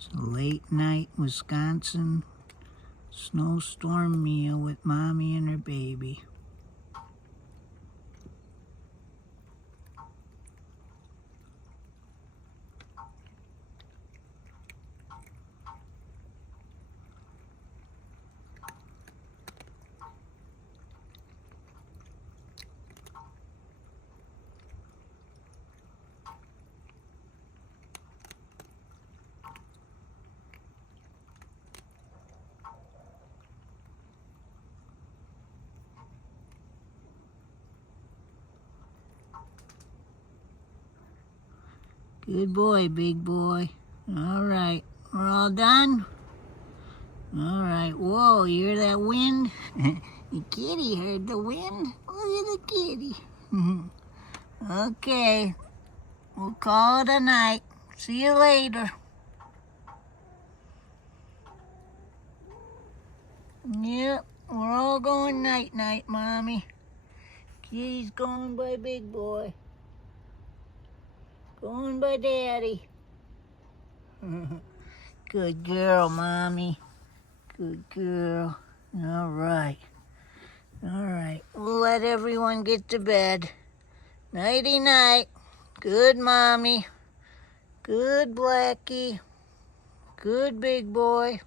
It's a late night Wisconsin snowstorm meal with Mommy and her baby. Good boy, big boy. All right, we're all done? All right, whoa, you hear that wind? The kitty heard the wind. Look at the kitty. Okay, we'll call it a night. See you later. Yep, we're all going night-night, Mommy. Kitty's going by big boy. Going by Daddy. Good girl, Mommy. Good girl. All right. All right. We'll let everyone get to bed. Nighty-night. Good, Mommy. Good, Blackie. Good, big boy.